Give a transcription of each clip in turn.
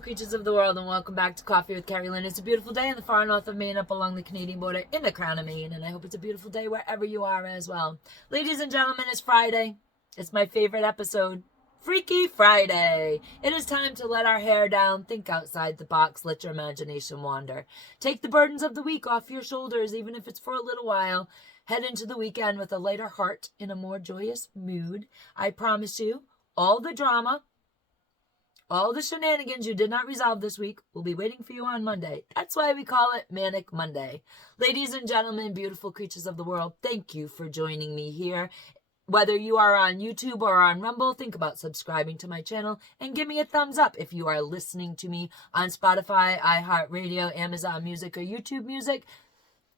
Creatures of the world, and welcome back to Coffee with Kerri-Lynn. It's a beautiful day in the far north of Maine, up along the Canadian border in the crown of Maine, and I hope it's a beautiful day wherever you are as well. Ladies and gentlemen, it's Friday. It's my favorite episode, Freaky Friday. It is time to let our hair down, think outside the box, let your imagination wander. Take the burdens of the week off your shoulders, even if it's for a little while. Head into the weekend with a lighter heart, in a more joyous mood. I promise you, all the drama, all the shenanigans you did not resolve this week will be waiting for you on Monday. That's why we call it Manic Monday. Ladies and gentlemen, beautiful creatures of the world, thank you for joining me here. Whether you are on YouTube or on Rumble, think about subscribing to my channel and give me a thumbs up. If you are listening to me on Spotify, iHeartRadio, Amazon Music, or YouTube Music,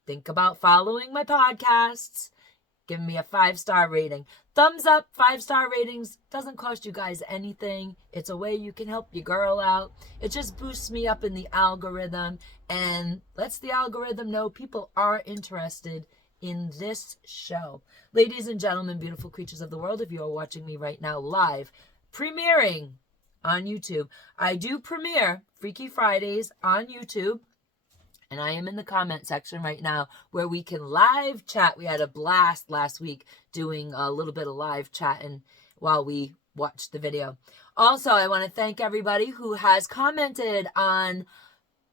think about following my podcasts. Give me a 5-star rating. Thumbs up, 5-star ratings. Doesn't cost you guys anything. It's a way you can help your girl out. It just boosts me up in the algorithm and lets the algorithm know people are interested in this show. Ladies and gentlemen, beautiful creatures of the world, if you are watching me right now live, premiering on YouTube. I do premiere Freaky Fridays on YouTube. And I am in the comment section right now where we can live chat. We had a blast last week doing a little bit of live chatting while we watched the video. Also, I want to thank everybody who has commented on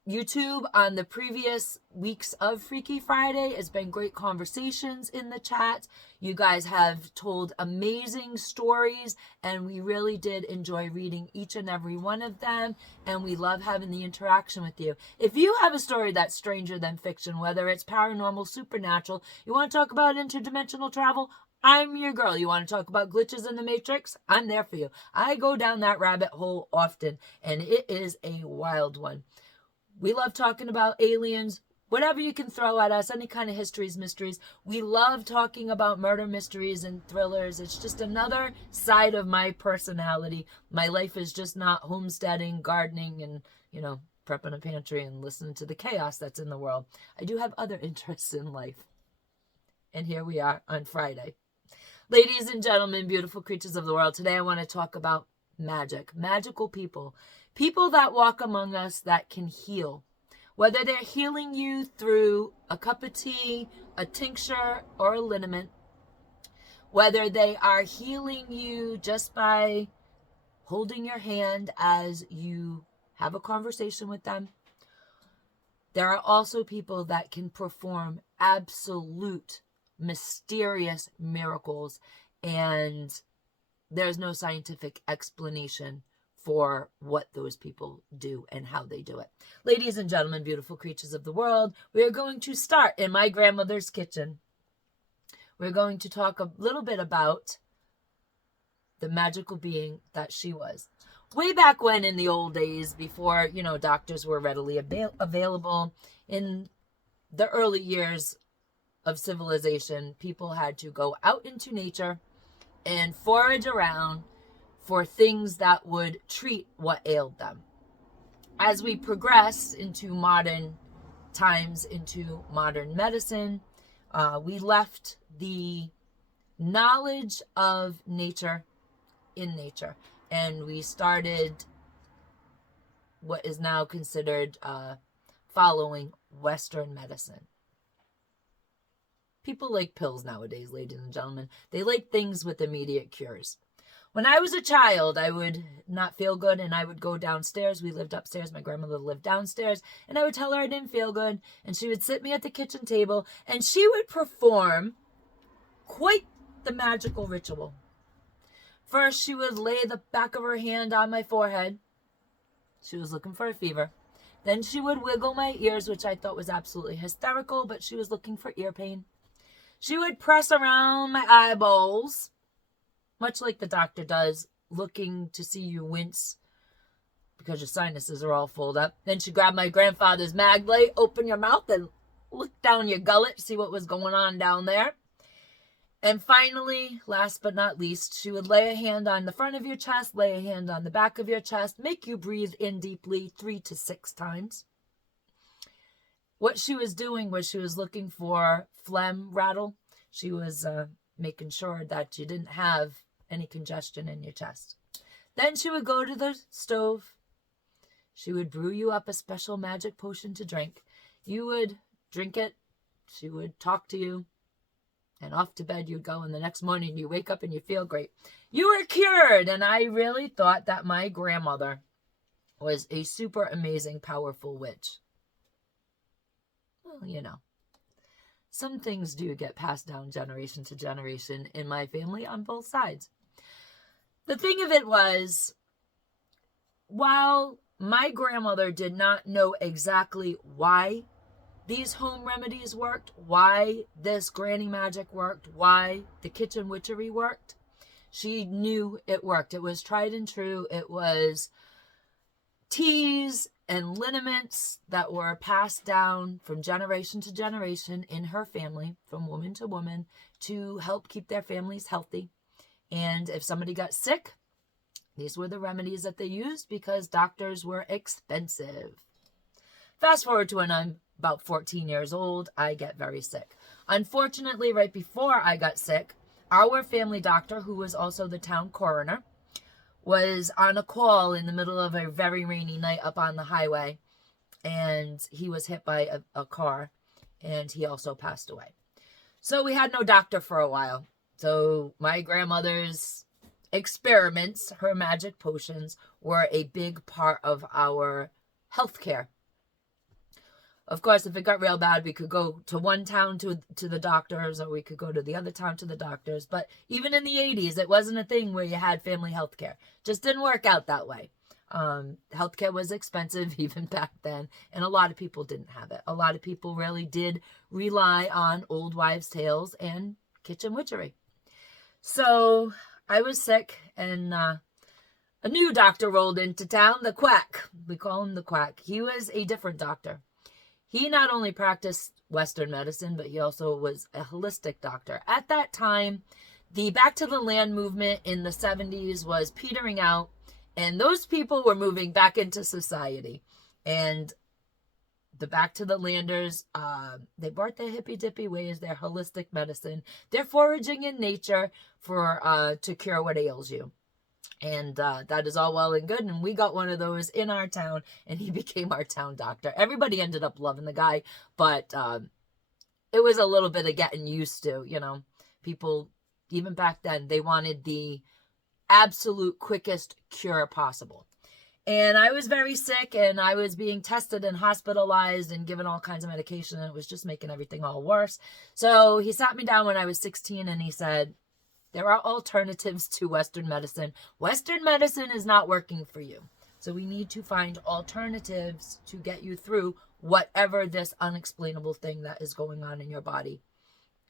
YouTube on the previous weeks of Freaky Friday. It's been great conversations in the chat. You guys have told amazing stories, and we really did enjoy reading each and every one of them, and we love having the interaction with you. If you have a story that's stranger than fiction, whether it's paranormal, supernatural, you want to talk about interdimensional travel, I'm your girl. You want to talk about glitches in the Matrix? I'm there for you. I go down that rabbit hole often, and it is a wild one. We love talking about aliens, whatever you can throw at us, any kind of histories, mysteries. We love talking about murder mysteries and thrillers. It's just another side of my personality. My life is just not homesteading, gardening, and, prepping a pantry and listening to the chaos that's in the world. I do have other interests in life. And here we are on Friday. Ladies and gentlemen, beautiful creatures of the world, today I want to talk about magic, magical people. People that walk among us that can heal. Whether they're healing you through a cup of tea, a tincture, or a liniment. Whether they are healing you just by holding your hand as you have a conversation with them. There are also people that can perform absolute mysterious miracles, and there's no scientific explanation for what those people do and how they do it. Ladies and gentlemen, beautiful creatures of the world, we are going to start in my grandmother's kitchen. We're going to talk a little bit about the magical being that she was. Way back when, in the old days, before, doctors were readily available, in the early years of civilization, people had to go out into nature and forage around for things that would treat what ailed them. As we progress into modern times, into modern medicine, we left the knowledge of nature in nature, and we started what is now considered following Western medicine. People like pills nowadays, ladies and gentlemen. They like things with immediate cures. When I was a child, I would not feel good, and I would go downstairs. We lived upstairs. My grandmother lived downstairs, and I would tell her I didn't feel good, and she would sit me at the kitchen table, and she would perform quite the magical ritual. First, she would lay the back of her hand on my forehead. She was looking for a fever. Then she would wiggle my ears, which I thought was absolutely hysterical, but she was looking for ear pain. She would press around my eyeballs, much like the doctor does, looking to see you wince because your sinuses are all fulled up. Then she grabbed my grandfather's mag light, open your mouth and look down your gullet to see what was going on down there. And finally, last but not least, she would lay a hand on the front of your chest, lay a hand on the back of your chest, make you breathe in deeply 3 to 6 times. What she was doing was she was looking for phlegm rattle. She was making sure that you didn't have any congestion in your chest. Then she would go to the stove. She would brew you up a special magic potion to drink. You would drink it. She would talk to you. And off to bed you'd go. And the next morning you wake up and you feel great. You were cured. And I really thought that my grandmother was a super amazing, powerful witch. Well, you know, some things do get passed down generation to generation in my family on both sides. The thing of it was, while my grandmother did not know exactly why these home remedies worked, why this granny magic worked, why the kitchen witchery worked, she knew it worked. It was tried and true. It was teas and liniments that were passed down from generation to generation in her family, from woman to woman, to help keep their families healthy. And if somebody got sick, these were the remedies that they used because doctors were expensive. Fast forward to when I'm about 14 years old, I get very sick. Unfortunately, right before I got sick, our family doctor, who was also the town coroner, was on a call in the middle of a very rainy night up on the highway, and he was hit by a car, and he also passed away. So we had no doctor for a while. So my grandmother's experiments, her magic potions, were a big part of our health care. Of course, if it got real bad, we could go to one town to the doctors, or we could go to the other town to the doctors. But even in the 80s, it wasn't a thing where you had family health care. Just didn't work out that way. Healthcare was expensive even back then, and a lot of people didn't have it. A lot of people really did rely on old wives' tales and kitchen witchery. So I was sick, and a new doctor rolled into town, the quack. We call him the quack. He was a different doctor. He not only practiced Western medicine, but he also was a holistic doctor. At that time, the Back to the Land movement in the 70s was petering out, and those people were moving back into society. And the Back to the Landers, they brought their hippy-dippy ways, their holistic medicine, their foraging in nature for to cure what ails you. And that is all well and good. And we got one of those in our town, and he became our town doctor. Everybody ended up loving the guy, but it was a little bit of getting used to, you know. People, even back then, they wanted the absolute quickest cure possible. And I was very sick, and I was being tested and hospitalized and given all kinds of medication, and it was just making everything all worse. So he sat me down when I was 16, and he said, there are alternatives to Western medicine. Western medicine is not working for you. So we need to find alternatives to get you through whatever this unexplainable thing that is going on in your body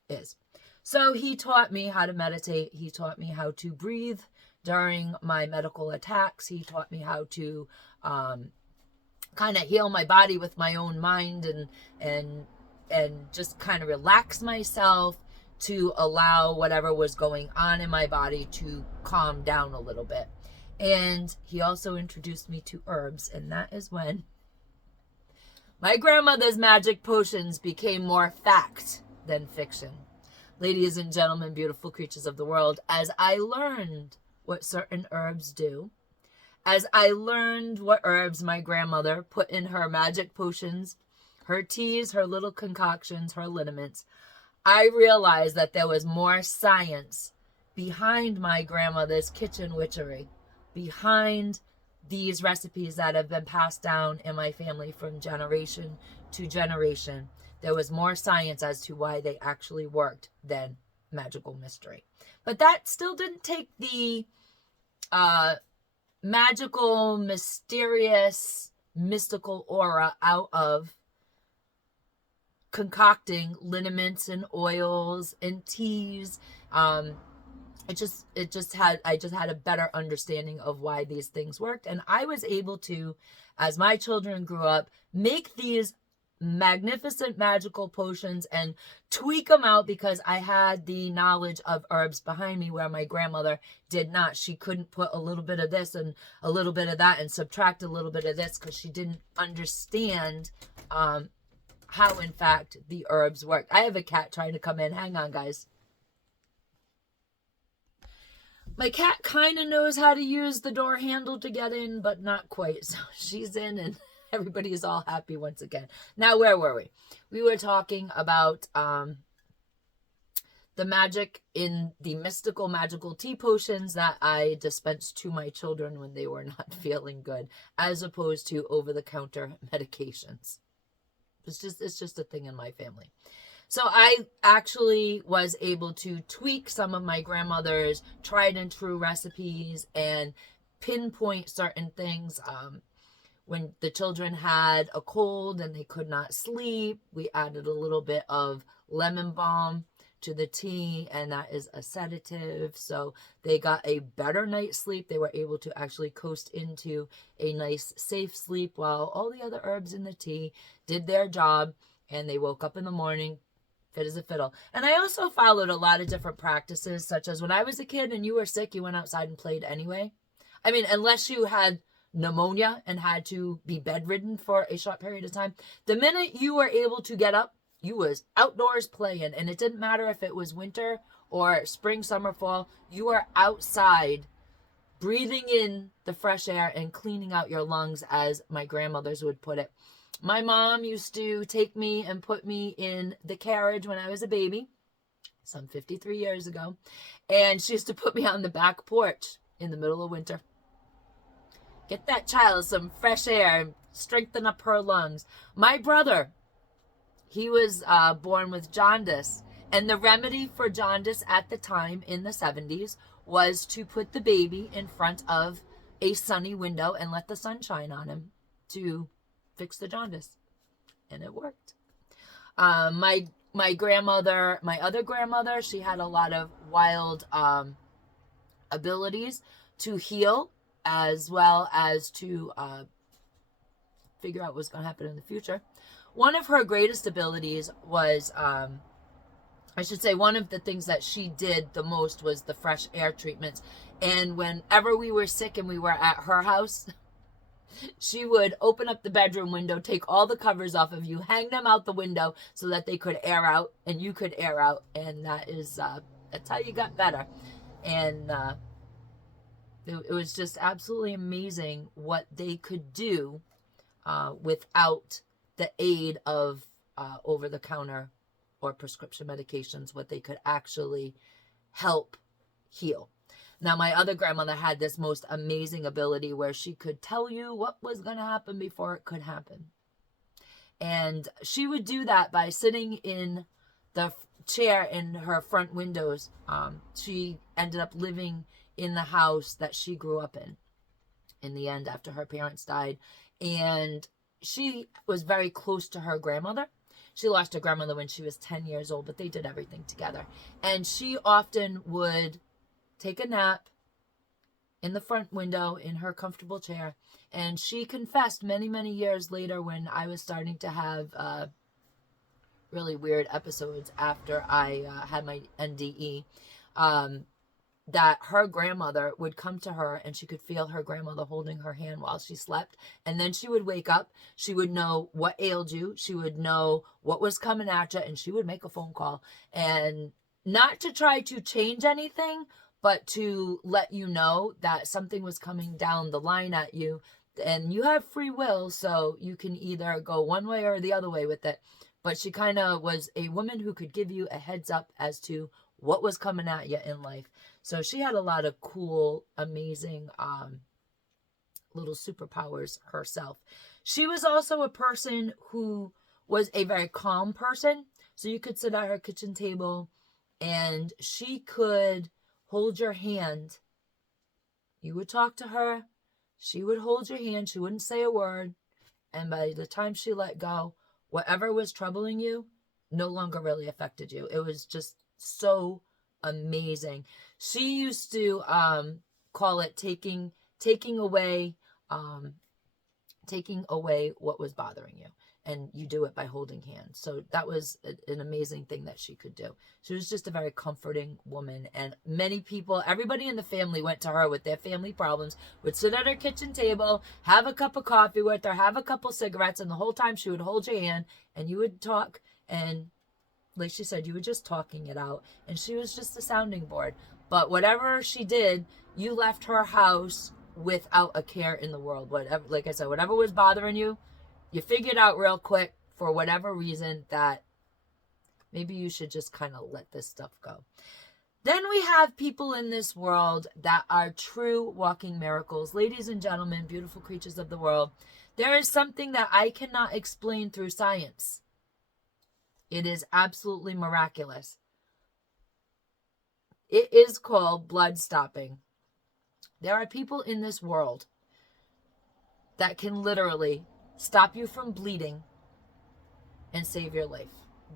is. So he taught me how to meditate. He taught me how to breathe during my medical attacks. He taught me how to kind of heal my body with my own mind and just kind of relax myself, to allow whatever was going on in my body to calm down a little bit. And he also introduced me to herbs, and that is when my grandmother's magic potions became more fact than fiction. Ladies and gentlemen, beautiful creatures of the world, as I learned what certain herbs do, as I learned what herbs my grandmother put in her magic potions, her teas, her little concoctions, her liniments, I realized that there was more science behind my grandmother's kitchen witchery, behind these recipes that have been passed down in my family from generation to generation. There was more science as to why they actually worked than magical mystery. But that still didn't take the magical, mysterious, mystical aura out of concocting liniments and oils and teas. I just had a better understanding of why these things worked, and I was able to, as my children grew up, make these magnificent magical potions and tweak them out because I had the knowledge of herbs behind me where my grandmother did not. She couldn't put a little bit of this and a little bit of that and subtract a little bit of this because she didn't understand how, in fact, the herbs work. I have a cat trying to come in. Hang on, guys. My cat kind of knows how to use the door handle to get in, but not quite. So she's in and everybody is all happy once again. Now, where were we? We were talking about the magic in the mystical magical tea potions that I dispensed to my children when they were not feeling good, as opposed to over-the-counter medications. It's just a thing in my family. So I actually was able to tweak some of my grandmother's tried and true recipes and pinpoint certain things. When the children had a cold and they could not sleep, we added a little bit of lemon balm to the tea, and that is a sedative. So they got a better night's sleep. They were able to actually coast into a nice, safe sleep while all the other herbs in the tea did their job, and they woke up in the morning fit as a fiddle. And I also followed a lot of different practices, such as when I was a kid and you were sick, you went outside and played anyway. I mean, unless you had pneumonia and had to be bedridden for a short period of time. The minute you were able to get up, you was outdoors playing. And it didn't matter if it was winter or spring, summer, fall. You were outside breathing in the fresh air and cleaning out your lungs, as my grandmothers would put it. My mom used to take me and put me in the carriage when I was a baby, some 53 years ago. And she used to put me on the back porch in the middle of winter. Get that child some fresh air and strengthen up her lungs. My brother, he was born with jaundice. And the remedy for jaundice at the time in the 70s was to put the baby in front of a sunny window and let the sun shine on him to fix the jaundice. And it worked. My grandmother, my other grandmother, she had a lot of wild abilities to heal, as well as to figure out what was going to happen in the future. One of her greatest abilities was, I should say, one of the things that she did the most was the fresh air treatments. And whenever we were sick and we were at her house, she would open up the bedroom window, take all the covers off of you, hang them out the window so that they could air out and you could air out. And that's how you got better. And it was just absolutely amazing what they could do without the aid of over-the-counter or prescription medications, what they could actually help heal. Now, my other grandmother had this most amazing ability where she could tell you what was going to happen before it could happen. And she would do that by sitting in the chair in her front windows. She ended up living in the house that she grew up in the end, after her parents died. And she was very close to her grandmother. She lost her grandmother when she was 10 years old, but they did everything together. And she often would take a nap in the front window in her comfortable chair. And she confessed many, many years later, when I was starting to have really weird episodes after I had my NDE, that her grandmother would come to her and she could feel her grandmother holding her hand while she slept. And then she would wake up. She would know what ailed you. She would know what was coming at you, and she would make a phone call. And not to try to change anything, but to let you know that something was coming down the line at you. And you have free will, so you can either go one way or the other way with it. But she kind of was a woman who could give you a heads up as to what was coming at you in life. So she had a lot of cool, amazing little superpowers herself. She was also a person who was a very calm person. So you could sit at her kitchen table and she could hold your hand. You would talk to her. She would hold your hand. She wouldn't say a word. And by the time she let go, whatever was troubling you no longer really affected you. It was just so amazing. She used to call it taking away what was bothering you, and you do it by holding hands. So that was an amazing thing that she could do. She was just a very comforting woman, and many people, everybody in the family went to her with their family problems, would sit at her kitchen table, have a cup of coffee with her, have a couple cigarettes, and the whole time she would hold your hand and you would talk, and like she said, you were just talking it out, and she was just a sounding board. But whatever she did, you left her house without a care in the world. Whatever, like I said, whatever was bothering you, you figured out real quick for whatever reason that maybe you should just kind of let this stuff go. Then we have people in this world that are true walking miracles. Ladies and gentlemen, beautiful creatures of the world, there is something that I cannot explain through science. It is absolutely miraculous. It is called blood stopping. There are people in this world that can literally stop you from bleeding and save your life.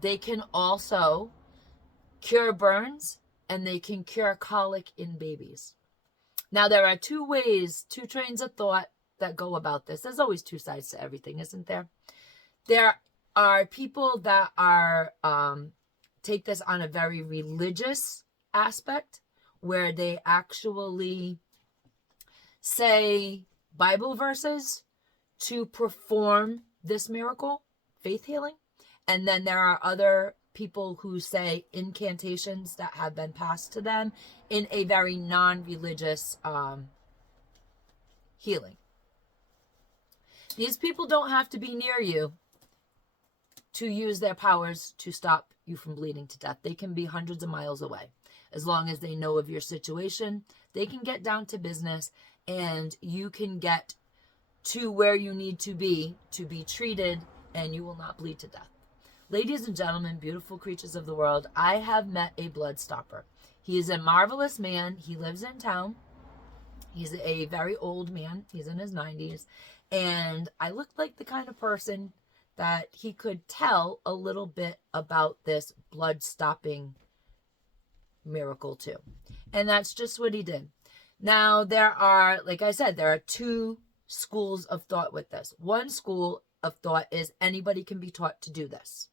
They can also cure burns, and they can cure colic in babies. Now, there are two trains of thought that go about this. There's always two sides to everything, isn't there? There are people that are take this on a very religious aspect, where they actually say Bible verses to perform this miracle, faith healing. And then there are other people who say incantations that have been passed to them in a very non-religious healing. These people don't have to be near you to use their powers to stop you from bleeding to death. They can be hundreds of miles away. As long as they know of your situation, they can get down to business, and you can get to where you need to be treated, and you will not bleed to death. Ladies and gentlemen, beautiful creatures of the world, I have met a blood stopper. He is a marvelous man. He lives in town. He's a very old man. He's in his 90s. And I looked like the kind of person that he could tell a little bit about this blood stopping miracle too. And that's just what he did. Now, there are, like I said, there are two schools of thought with this. One school of thought is anybody can be taught to do this.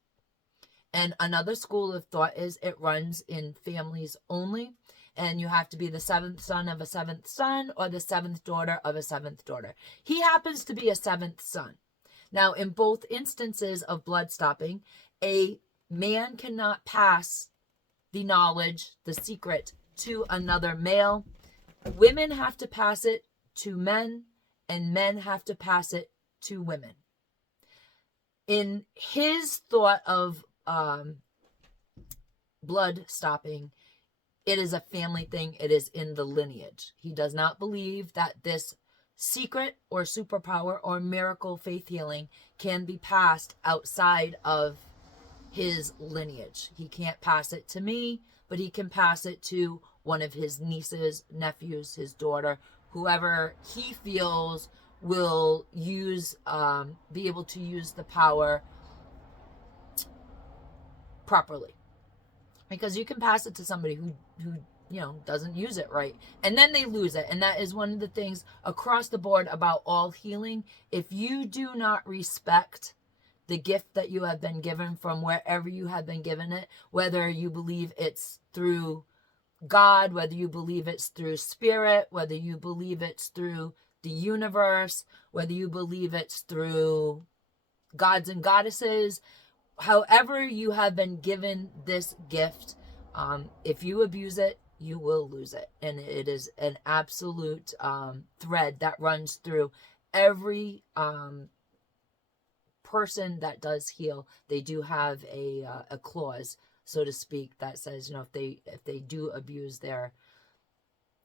And another school of thought is it runs in families only, and you have to be the seventh son of a seventh son or the seventh daughter of a seventh daughter. He happens to be a seventh son. Now, in both instances of blood stopping, a man cannot pass the knowledge, the secret, to another male. Women have to pass it to men, and men have to pass it to women. In his thought of blood stopping, it is a family thing. It is in the lineage. He does not believe that this secret or superpower or miracle faith healing can be passed outside of his lineage. He can't pass it to me, but he can pass it to one of his nieces, nephews, his daughter, whoever he feels will use, be able to use the power properly. Because you can pass it to somebody who doesn't use it right, and then they lose it. And that is one of the things across the board about all healing. If you do not respect the gift that you have been given from wherever you have been given it, whether you believe it's through God, whether you believe it's through spirit, whether you believe it's through the universe, whether you believe it's through gods and goddesses, however you have been given this gift, if you abuse it, you will lose it. And it is an absolute thread that runs through every person that does heal. They do have a clause, so to speak, that says, if they do abuse their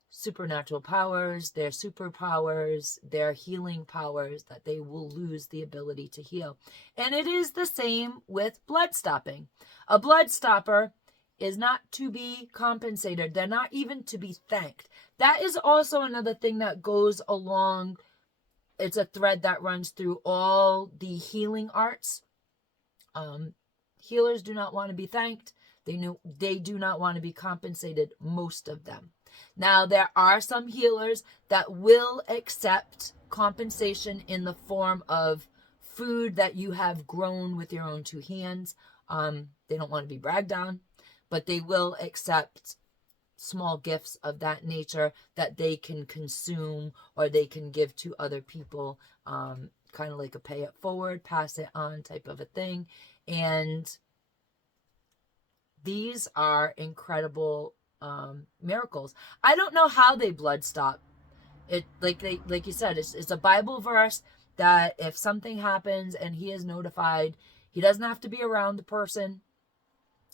supernatural powers, their superpowers, their healing powers, that they will lose the ability to heal. And it is the same with blood stopping. A blood stopper is not to be compensated. They're not even to be thanked. That is also another thing that goes along. It's a thread that runs through all the healing arts. Healers do not want to be thanked. They do not want to be compensated, most of them. Now, there are some healers that will accept compensation in the form of food that you have grown with your own two hands. They don't want to be bragged on, but they will accept small gifts of that nature that they can consume or they can give to other people, kind of like a pay it forward, pass it on type of a thing. And these are incredible miracles. I don't know how they blood stop. It like you said, it's a Bible verse that if something happens and he is notified, he doesn't have to be around the person.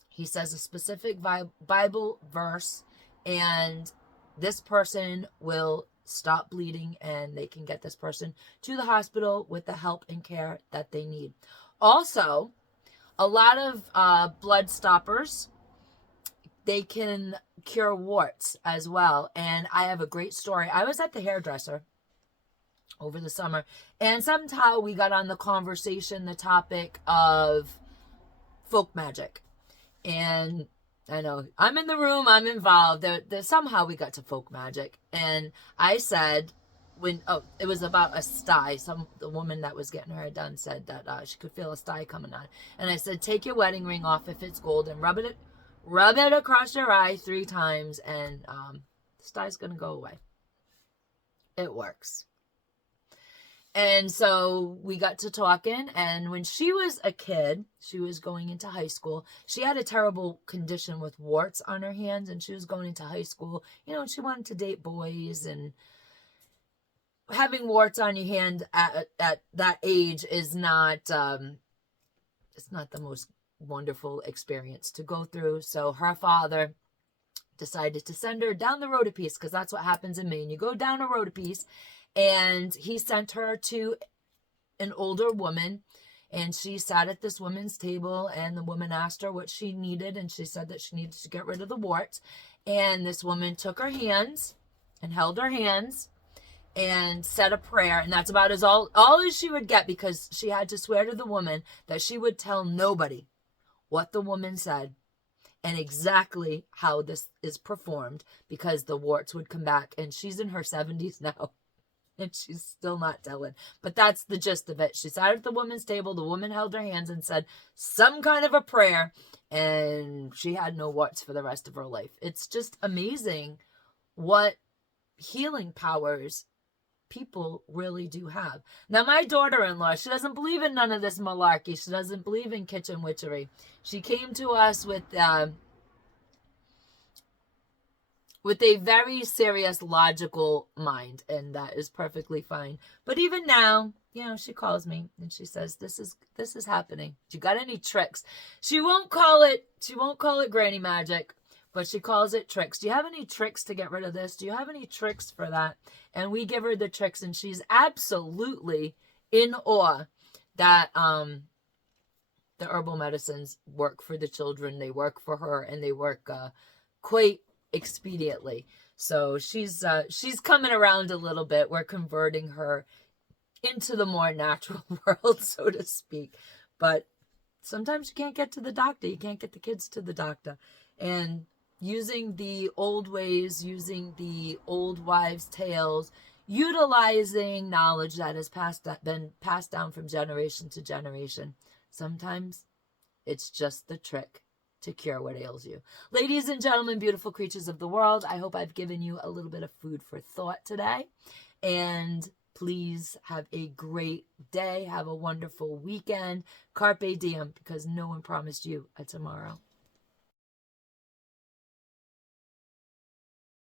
He says a specific Bible verse, and this person will stop bleeding, and they can get this person to the hospital with the help and care that they need. Also, a lot of blood stoppers, they can cure warts as well. And I have a great story. I was at the hairdresser over the summer, and somehow we got on the conversation, the topic of folk magic. And I know I'm in the room, I'm involved. Somehow we got to folk magic. And I said, it was about a sty. The woman that was getting her hair done said that she could feel a sty coming on. And I said, take your wedding ring off if it's gold and rub it across your eye 3 times, and the sty's going to go away. It works. And so we got to talking, and when she was a kid, she was going into high school. She had a terrible condition with warts on her hands, and she was going into high school. You know, she wanted to date boys, and having warts on your hand at that age is not, it's not the most wonderful experience to go through. So her father decided to send her down the road a piece, because that's what happens in Maine. You go down a road a piece. And he sent her to an older woman, and she sat at this woman's table, and the woman asked her what she needed, and she said that she needed to get rid of the warts. And this woman took her hands and held her hands and said a prayer, and that's about all as she would get, because she had to swear to the woman that she would tell nobody what the woman said and exactly how this is performed, because the warts would come back. And she's in her 70s now. And she's still not telling. But that's the gist of it. She sat at the woman's table. The woman held her hands and said some kind of a prayer. And she had no warts for the rest of her life. It's just amazing what healing powers people really do have. Now, my daughter-in-law, she doesn't believe in none of this malarkey. She doesn't believe in kitchen witchery. She came to us with a very serious, logical mind, and that is perfectly fine. But even now, you know, she calls me and she says, this is happening. You got any tricks? She won't call it granny magic, but she calls it tricks. Do you have any tricks to get rid of this? Do you have any tricks for that? And we give her the tricks, and she's absolutely in awe that the herbal medicines work for the children. They work for her, and they work quite expediently. So she's coming around a little bit. We're converting her into the more natural world, so to speak. But sometimes you can't get to the doctor. You can't get the kids to the doctor. And using the old ways, using the old wives' tales, utilizing knowledge that has been passed down from generation to generation. Sometimes it's just the trick to cure what ails you. Ladies and gentlemen, beautiful creatures of the world, I hope I've given you a little bit of food for thought today. And please have a great day. Have a wonderful weekend. Carpe diem, because no one promised you a tomorrow.